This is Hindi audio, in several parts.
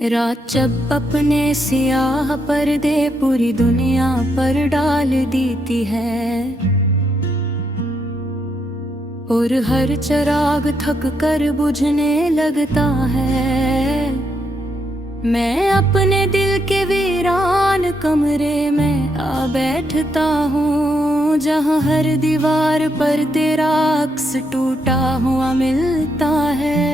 रात जब अपने सियाह पर्दे पूरी दुनिया पर डाल देती है और हर चिराग थक कर बुझने लगता है। मैं अपने दिल के वीरान कमरे में आ बैठता हूँ, जहाँ हर दीवार पर तेरा अक्स टूटा हुआ मिलता है।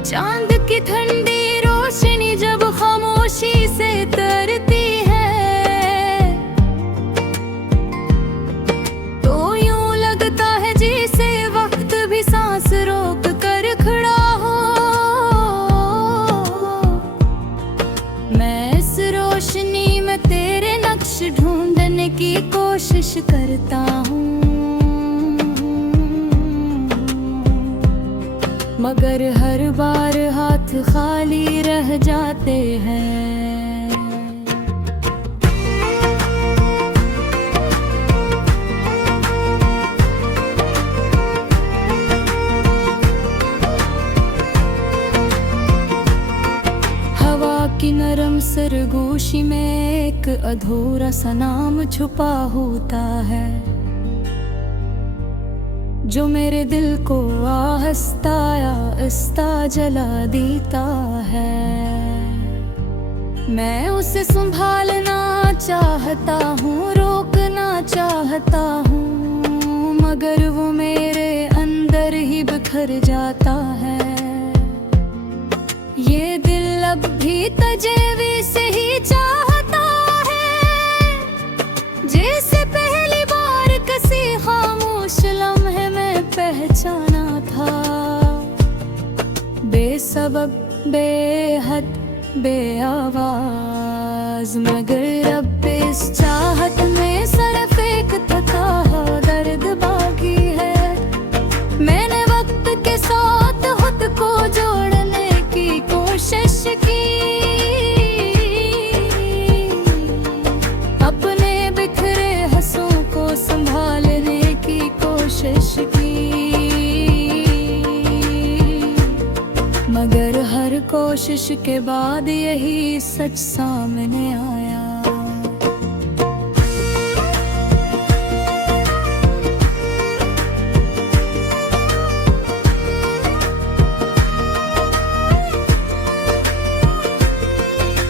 चांद की ठंडी रोशनी जब खामोशी से तरती है, तो यूं लगता है जैसे वक्त भी सांस रोक कर खड़ा हो। मैं इस रोशनी में तेरे नक्श ढूंढने की कोशिश करता हूँ, मगर हर बार हाथ खाली रह जाते हैं। हवा की नरम सरगोशी में एक अधूरा सा नाम छुपा होता है, जो मेरे दिल को आहिस्ता आहिस्ता जला देता है। मैं उसे संभालना चाहता हूँ, रोकना चाहता हूँ, मगर वो मेरे अंदर ही बिखर जाता है। ये दिल अब भी तजेवी से ही चाहता है, जैसे पहली बार किसी खामोश लम्हे में पहचाना था। बेसबब बेहद बेआवाज, मगर अब इस चाहत में सिर्फ एक थका दर्द बाकी है। मैंने वक्त के साथ खुद को जोड़ने की कोशिश की, अपने बिखरे हंसों को संभालने की कोशिश की, मगर हर कोशिश के बाद यही सच सामने आया।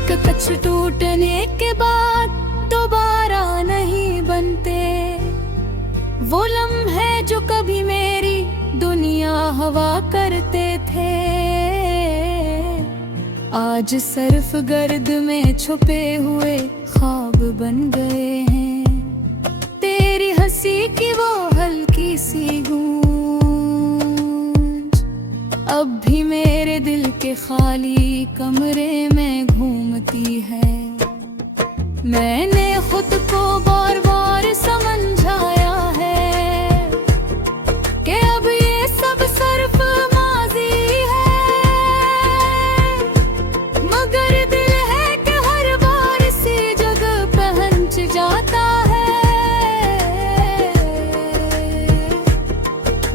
कच्छ टूटने के बाद दोबारा नहीं बनते वो लम्हे जो कभी मेरी दुनिया हवा करते थे। आज सिर्फ गर्द में छुपे हुए ख्वाब बन गए हैं, तेरी हंसी की वो हल्की सी गूंज अब भी मेरे दिल के खाली कमरे में घूमती है। मैंने खुद को बार बार समझाया है कि अब ये सब सिर्फ माजी है, मगर दिल है कि हर बार इसी जगह पहुंच जाता है,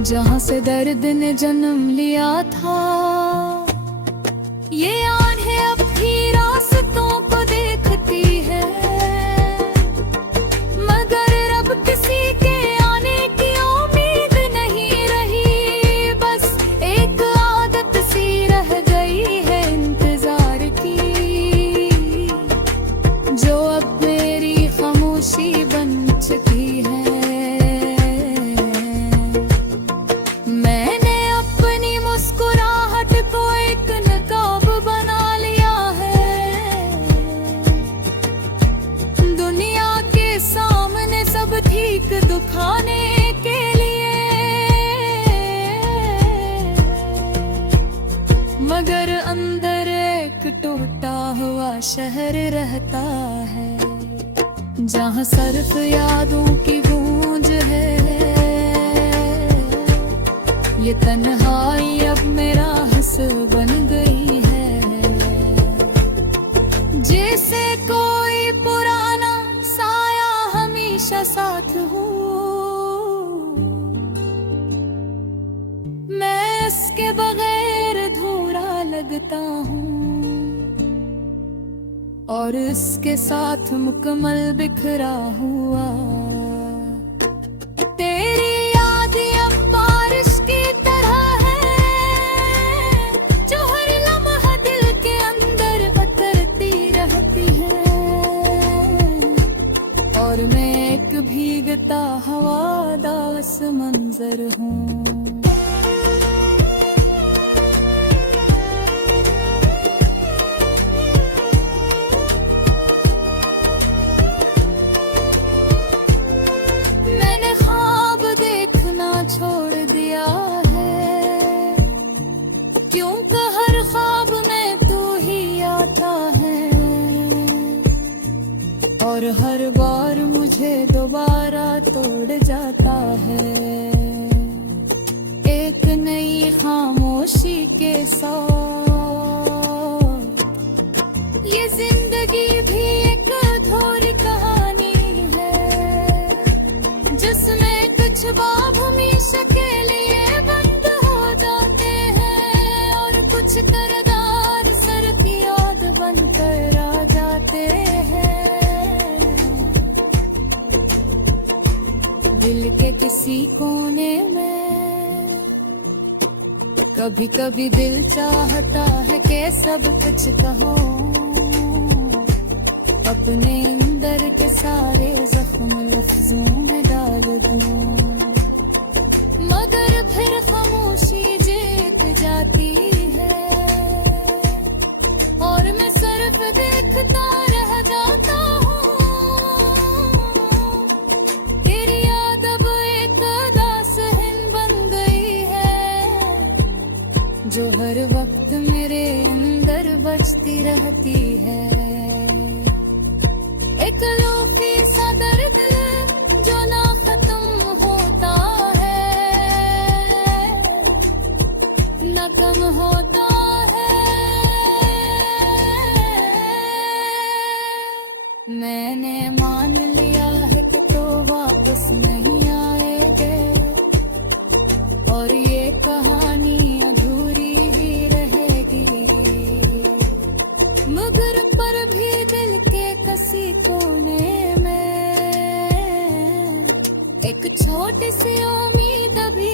जहां से दर्द ने जन्म लिया था। ये आंखें अब भी रास्तों को देखती है, मगर अब किसी के आने की उम्मीद नहीं रही। बस एक आदत सी रह गई है इंतजार की, जो अब मेरी खामोशी बन चुकी है। मैंने अपनी मुस्कुराहट को एक नकाब बना लिया है, दुनिया के सामने सब ठीक दिखाने के लिए, मगर अंदर एक टूटा हुआ शहर रहता है, जहाँ सिर्फ यादों की गूंज है। ये तन्हाई अब मेरा हंस बन गई है, जैसे कोई पुराना साया हमेशा साथ हो। मैं इसके बगैर धूप लगता हूँ, और इसके साथ मुकम्मल बिखरा हुआ तेरी याद अब बारिश की तरह है, जो हर लम्हा दिल के अंदर उतरती रहती है। और मैं एक भीगता हवादास मंजर हूँ। छोड़ दिया है, क्योंकि हर ख्वाब में तू ही आता है, और हर बार मुझे दोबारा तोड़ जाता है। एक नई खामोशी के साथ ये जिंदगी भी एक अधूरी कहानी है, जिसमें कुछ बाब हमेशा के लिए बंद हो जाते हैं, और कुछ करदार सर की याद बनकर आ जाते हैं। दिल के किसी कोने में कभी कभी दिल चाहता है कि सब कुछ कहो, अपने अंदर के सारे जख्म लफ्जों में डाल दूं, मगर फिर खामोशी जीत जाती है, और मैं सिर्फ देखता रह जाता हूँ। तेरी याद अब एक दास्तान बन गई है, जो हर वक्त मेरे अंदर बजती रहती है। एक लोकी सा दर्द जो ना खत्म होता है, ना कम होता है। मैंने मान लिया है तो वापस नहीं आएंगे, और ये कहानी अधूरी ही रहेगी, मगर पर भी दिल के किसी कोने में एक छोटी सी उम्मीद भी